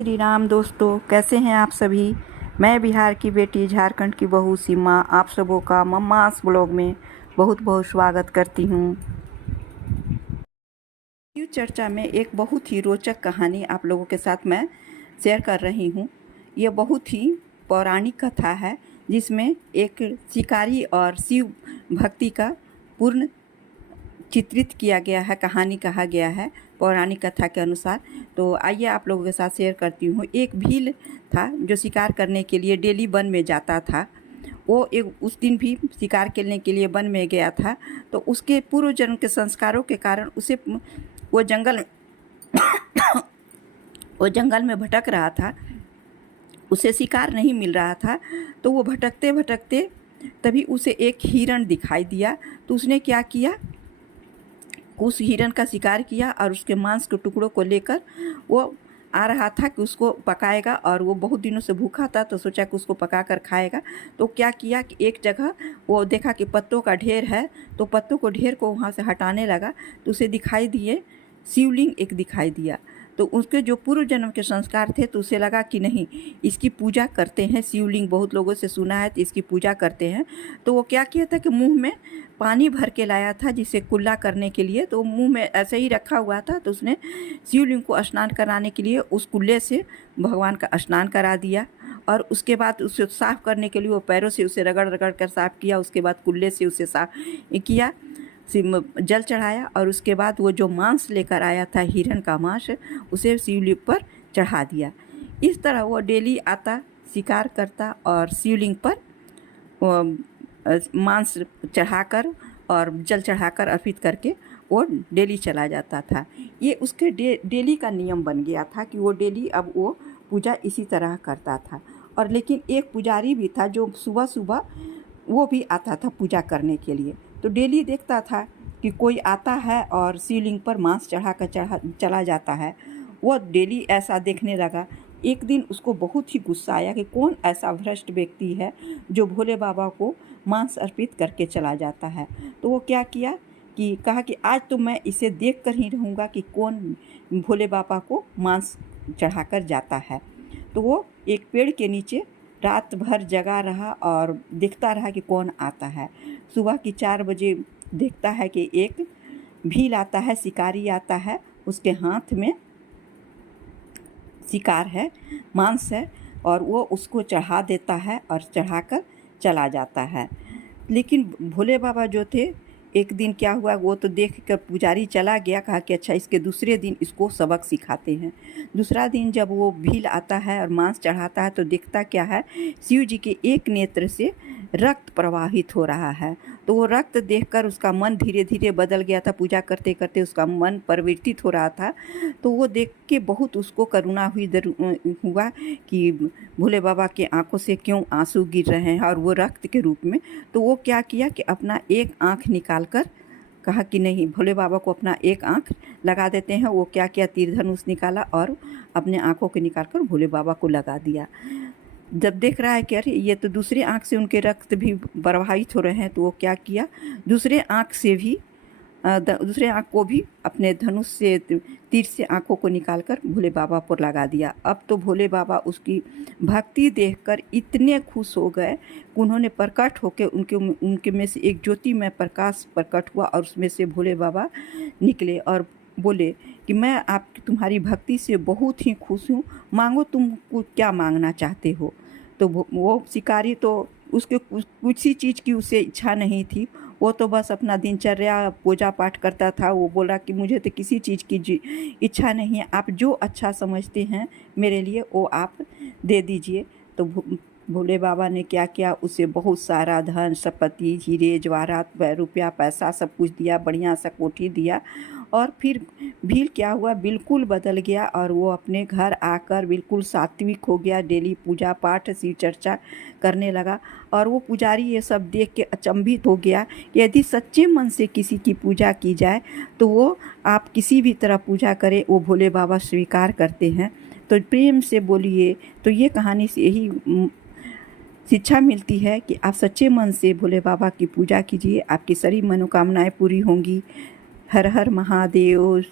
श्री राम दोस्तों, कैसे हैं आप सभी। मैं बिहार की बेटी, झारखंड की बहू सीमा आप सबों का मम्मास ब्लॉग में बहुत बहुत स्वागत करती हूँ। इस चर्चा में एक बहुत ही रोचक कहानी आप लोगों के साथ मैं शेयर कर रही हूँ। यह बहुत ही पौराणिक कथा है जिसमें एक शिकारी और शिव भक्ति का पूर्ण चित्रित किया गया है, कहानी कहा गया है पौराणिक कथा के अनुसार। तो आइए आप लोगों के साथ शेयर करती हूँ। एक भील था जो शिकार करने के लिए डेली वन में जाता था। वो एक उस दिन भी शिकार खेलने के लिए वन में गया था। तो उसके पूर्व जन्म के संस्कारों के कारण उसे वो जंगल वो जंगल में भटक रहा था। उसे शिकार नहीं मिल रहा था। तो वो भटकते भटकते तभी उसे एक हिरण दिखाई दिया। तो उसने क्या किया, उस हिरण का शिकार किया और उसके मांस के टुकड़ों को लेकर वो आ रहा था कि उसको पकाएगा। और वो बहुत दिनों से भूखा था तो सोचा कि उसको पका कर खाएगा। तो क्या किया कि एक जगह वो देखा कि पत्तों का ढेर है, तो पत्तों को ढेर को वहाँ से हटाने लगा। तो उसे दिखाई दिए शिवलिंग एक दिखाई दिया। तो उसके जो पूर्व जन्म के संस्कार थे तो उसे लगा कि नहीं, इसकी पूजा करते हैं। शिवलिंग बहुत लोगों से सुना है तो इसकी पूजा करते हैं। तो वो क्या किया था कि मुंह में पानी भर के लाया था जिसे कुल्ला करने के लिए। तो मुंह में ऐसे ही रखा हुआ था। तो उसने शिवलिंग को स्नान कराने के लिए उस कुल्ले से भगवान का स्नान करा दिया। और उसके बाद उसे साफ़ करने के लिए वो पैरों से उसे रगड़ रगड़ कर साफ़ किया। उसके बाद कुल्ले से उसे साफ़ किया, जल चढ़ाया। और उसके बाद वो जो मांस लेकर आया था, हिरण का मांस, उसे शिवलिंग पर चढ़ा दिया। इस तरह वो डेली आता, शिकार करता और शिवलिंग पर मांस चढ़ाकर और जल चढ़ाकर अर्पित करके वो डेली चला जाता था। ये उसके डेली का नियम बन गया था कि वो डेली अब वो पूजा इसी तरह करता था। और लेकिन एक पुजारी भी था जो सुबह सुबह वो भी आता था पूजा करने के लिए। तो डेली देखता था कि कोई आता है और शिवलिंग पर मांस चढ़ा चला जाता है। वो डेली ऐसा देखने लगा। एक दिन उसको बहुत ही गुस्सा आया कि कौन ऐसा भ्रष्ट व्यक्ति है जो भोले बाबा को मांस अर्पित करके चला जाता है। तो वो क्या किया कि कहा कि आज तो मैं इसे देख कर ही रहूँगा कि कौन भोले बाबा को मांस चढ़ाकर जाता है। तो वो एक पेड़ के नीचे रात भर जगा रहा और देखता रहा कि कौन आता है। सुबह की 4 बजे देखता है कि एक भील आता है, शिकारी आता है। उसके हाथ में शिकार है, मांस है, और वो उसको चढ़ा देता है और चढ़ाकर चला जाता है। लेकिन भोले बाबा जो थे, एक दिन क्या हुआ, वो तो देख कर पुजारी चला गया। कहा कि अच्छा, इसके दूसरे दिन इसको सबक सिखाते हैं। दूसरा दिन जब वो भील आता है और मांस चढ़ाता है तो देखता क्या है, शिव जी के एक नेत्र से रक्त प्रवाहित हो रहा है। तो वो रक्त देखकर उसका मन धीरे धीरे बदल गया था। पूजा करते करते उसका मन परिवर्तित हो रहा था। तो वो देख के बहुत उसको करुणा हुआ कि भोले बाबा के आंखों से क्यों आंसू गिर रहे हैं और वो रक्त के रूप में। तो वो क्या किया कि अपना एक आँख निकाल कर कहा कि नहीं, भोले बाबा को अपना एक आँख लगा देते हैं। वो क्या किया, तीर धनुष निकाला और अपने आँखों के निकाल कर भोले बाबा को लगा दिया। जब देख रहा है कि अरे ये तो दूसरे आँख से उनके रक्त भी प्रवाहित हो रहे हैं, तो वो क्या किया, दूसरे आँख से भी दूसरे आँख को भी अपने धनुष से तीर से आँखों को निकालकर भोले बाबा पर लगा दिया। अब तो भोले बाबा उसकी भक्ति देखकर इतने खुश हो गए कि उन्होंने प्रकट होकर उनके में से एक ज्योतिमय प्रकाश प्रकट हुआ और उसमें से भोले बाबा निकले और बोले कि मैं तुम्हारी भक्ति से बहुत ही खुश हूँ, मांगो तुम क्या मांगना चाहते हो। तो वो शिकारी तो उसके कुछ ही चीज़ की उसे इच्छा नहीं थी। वो तो बस अपना दिनचर्या पूजा पाठ करता था। वो बोला कि मुझे तो किसी चीज़ की इच्छा नहीं है, आप जो अच्छा समझते हैं मेरे लिए वो आप दे दीजिए। तो भोले बाबा ने क्या किया, उसे बहुत सारा धन संपत्ति, हीरे जवाहरात, रुपया पैसा सब कुछ दिया, बढ़िया सा कोठी दिया। और फिर भील क्या हुआ, बिल्कुल बदल गया और वो अपने घर आकर बिल्कुल सात्विक हो गया। डेली पूजा पाठ शिव चर्चा करने लगा। और वो पुजारी ये सब देख के अचंभित हो गया कि यदि सच्चे मन से किसी की पूजा की जाए तो वो आप किसी भी तरह पूजा करें, वो भोले बाबा स्वीकार करते हैं। तो प्रेम से बोलिए। तो ये कहानी से यही शिक्षा मिलती है कि आप सच्चे मन से भोले बाबा की पूजा कीजिए, आपकी सारी मनोकामनाएं पूरी होंगी। हर हर महादेव।